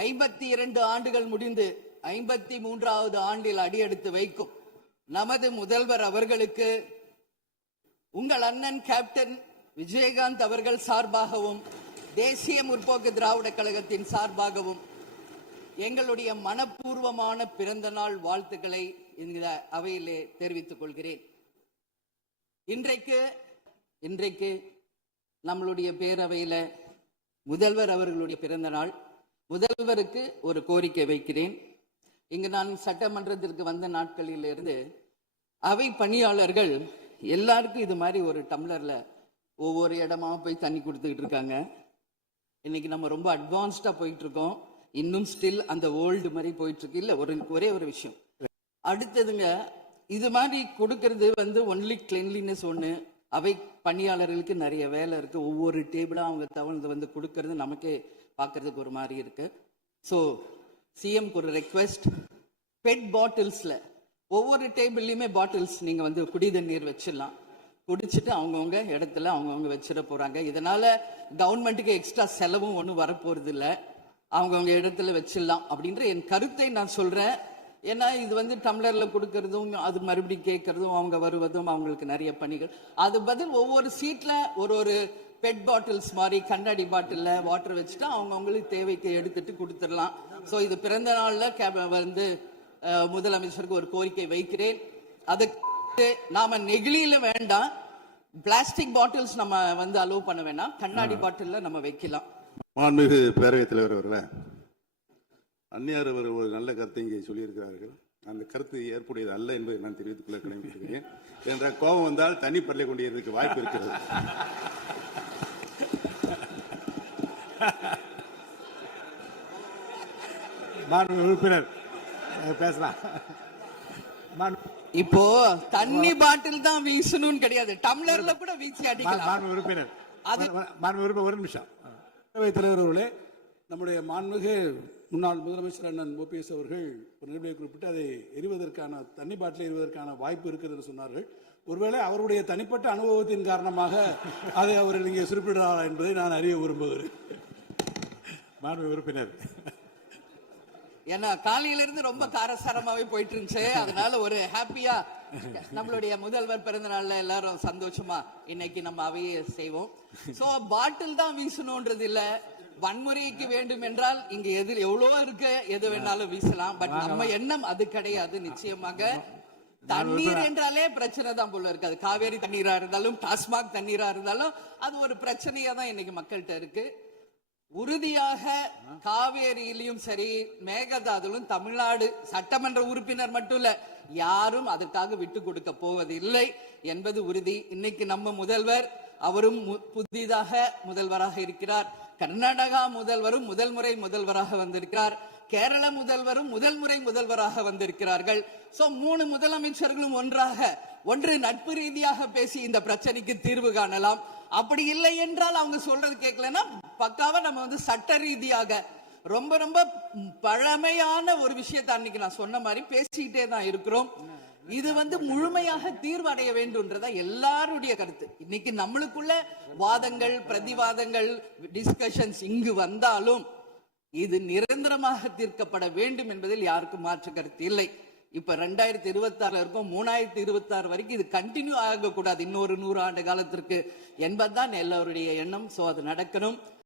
52 ஆண்டுகள் முடிந்து 53வது ஆண்டில் அடியெடுத்து வைக்கும் நமது முதல்வர் அவர்களுக்கு உங்கள் அண்ணன் கேப்டன் விஜயகாந்த் அவர்கள் சார்பாகவும் தேசிய முற்போக்கு திராவிட கழகத்தின் சார்பாகவும் எங்களுடைய மனப்பூர்வமான பிறந்த நாள் வாழ்த்துக்களை இந்த அவையிலே தெரிவித்துக் கொள்கிறேன். இன்றைக்கு நம்மளுடைய பேரவையில முதல்வர் அவர்களுடைய பிறந்த நாள். முதல்வருக்கு ஒரு கோரிக்கை வைக்கிறேன். இங்கு நான் சட்டமன்றத்திற்கு வந்த நாட்களிலிருந்து அவை பணியாளர்கள் எல்லாருக்கும் இது மாதிரி ஒரு டம்ளர்ல ஒவ்வொரு இடமா போய் தண்ணி கொடுத்துக்கிட்டு இருக்காங்க. இன்னைக்கு நம்ம ரொம்ப அட்வான்ஸ்டா போயிட்டு இருக்கோம். இன்னும் ஸ்டில் அந்த ஓல்டு மாதிரி போயிட்டு இருக்கு. இல்ல ஒரே ஒரு விஷயம் அடுத்ததுங்க, இது மாதிரி கொடுக்கறது ஒன்லி கிளீன்லினஸ் ஒண்ணு. அவை பணியாளர்களுக்கு நிறைய வேலை இருக்கு. ஒவ்வொரு டேபிளா அவங்க தவழ்ந்து கொடுக்கறது நமக்கே பார்க்கறதுக்கு ஒரு மாதிரி இருக்கு. ஸோ சிஎம்க்கு ஒரு ரெக்வெஸ்ட், பெட் பாட்டில்ஸ்ல ஒவ்வொரு டேபிள்லயுமே பாட்டில்ஸ் நீங்க குடி தண்ணீர் வச்சிடலாம். குடிச்சிட்டு அவங்கவுங்க இடத்துல அவங்கவுங்க வச்சிட போறாங்க. இதனால கவர்மெண்ட்டுக்கு எக்ஸ்ட்ரா செலவும் ஒன்றும் வரப்போறது இல்லை. அவங்கவுங்க இடத்துல வச்சிடலாம் அப்படின்ற என் கருத்தை நான் சொல்றேன். ஏன்னா இது டம்ளர்ல கொடுக்கறதும் அது மறுபடியும் கேட்கறதும் அவங்க வருவதும் அவங்களுக்கு நிறைய பணிகள். அது பதில் ஒவ்வொரு சீட்ல ஒரு பெட் பாட்டில்ஸ் மாதிரி கண்ணாடி பாட்டில்ல வாட்டர் வச்சுட்டு அவங்கவுங்களுக்கு தேவைக்கு எடுத்துட்டு கொடுத்துடலாம். ஸோ இது பிறந்த நாள்ல முதலமைச்சருக்கு ஒரு கோரிக்கை வைக்கிறேன். அதுக்கு நாம நெகிழியில வேண்டாம், பிளாஸ்டிக் பாட்டில்ஸ் நம்ம அலோவ் பண்ண வேண்டாம், கண்ணாடி பாட்டில்ல நம்ம வைக்கலாம். மாண்புமிகு பேரவைத் தலைவர் அவர்களே, அந்நியார் அவர் ஒரு நல்ல கருத்தை இங்கே சொல்லியிருக்கிறார்கள். அந்த கருத்து ஏற்புடையது அல்ல என்பதை நான் தெரிவித்துக் கொள்ள கடமைப்பட்டிருக்கிறேன். என்ற கோபம் வந்தால் தனி பல்லை கொண்டிருக்க வாய்ப்பு இருக்கிறது. உறுப்பினர் பேசலாம். இப்போ தண்ணி பாட்டில் தான் வீசணும்னு கிடையாது, டம்ளர்ல கூட வீசி அடிக்கலாம். உறுப்பினர் ஒரு நிமிஷம். பேரவைத் தலைவர் அவர்களே, நம்முடைய மாண்புமிகு முன்னாள் முதலமைச்சர் அண்ணன் ஓபிஎஸ் அவர்கள் ஒரு நிகழ்வை குறிப்பிட்டு அதை எரிவதற்கான தண்ணி பாட்டில் எரிவதற்கான வாய்ப்பு இருக்கிறது என்று சொன்னார்கள். ஒருவேளை அவருடைய தனிப்பட்ட அனுபவத்தின் காரணமாக அதை அவர் இங்கே குறிப்பிடுறாரா என்பதை நான் அறிய விரும்புகிறேன். உறுப்பினர், ஏன்னா காலையில இருந்து ரொம்ப காரசாரமாவே போயிட்டு இருந்துச்சு. அதனால ஒரு ஹாப்பியா நம்மளுடைய முதல்வர் பிறந்த நாள்ல எல்லாரும் சந்தோஷமா இன்னைக்கு நம்ம அவையே செய்வோம். சோ பாட்டில் தான் வீசணும்ன்றது இல்ல, வன்முறைக்கு வேண்டும் என்றால் இங்க எவ்வளவோ இருக்கு, எது வேணாலும் வீசலாம். பட் நம்ம எண்ணம் அது கிடையாது. நிச்சயமாக தண்ணீர் என்றாலே பிரச்சனை தான் போல இருக்கு. அது காவேரி தண்ணீரா இருந்தாலும் டாஸ்மாக் தண்ணீரா இருந்தாலும் அது ஒரு பிரச்சனையா தான் இன்னைக்கு மக்கள்கிட்ட இருக்கு. உறுதியாக காவேரியிலும் சரி மேகதாதுலும் தமிழ்நாடு சட்டமன்ற உறுப்பினர் மட்டும் இல்ல, யாரும் அதற்காக விட்டு கொடுக்க போவதில்லை என்பது உறுதி. இன்னைக்கு நம்ம முதல்வர் அவரும் புதிதாக முதல்வராக இருக்கிறார். கர்நாடகா முதல்வரும் முதல் முறை முதல்வராக வந்திருக்கிறார். கேரள முதல்வரும் முதல் முறை முதல்வராக வந்திருக்கிறார்கள். சோ 3 முதலமைச்சர்களும் ஒன்று நட்பு ரீதியாக பேசி இந்த பிரச்சனைக்கு தீர்வு காணலாம். அப்படி இல்லை என்றால் அவங்க சொல்றது கேட்கலன்னா பக்காவா நம்ம சட்ட ரீதியாக ரொம்ப ரொம்ப பழமையான ஒரு விஷயத்தை அன்னைக்கு நான் சொன்ன மாதிரி பேசிக்கிட்டே தான் இருக்கிறோம். இது முழுமையாக தீர்வடைய வேண்டும்ன்றதா எல்லாருடைய கருத்து. இன்னைக்கு நம்மளுக்குள்ள வாதங்கள் பிரதிவாதங்கள் டிஸ்கஷன்ஸ் இங்கு வந்தாலும் இது நிரந்தரமாக தீர்க்கப்பட வேண்டும் என்பதில் யாருக்கும் மாற்று கருத்து இல்லை. இப்ப 2026 இருக்கும், 3026 வரைக்கும் இது கண்டினியூ ஆகக்கூடாது, இன்னொரு 100 ஆண்டு காலத்திற்கு என்பதுதான் எல்லாருடைய எண்ணம். சோ அது நடக்கணும்.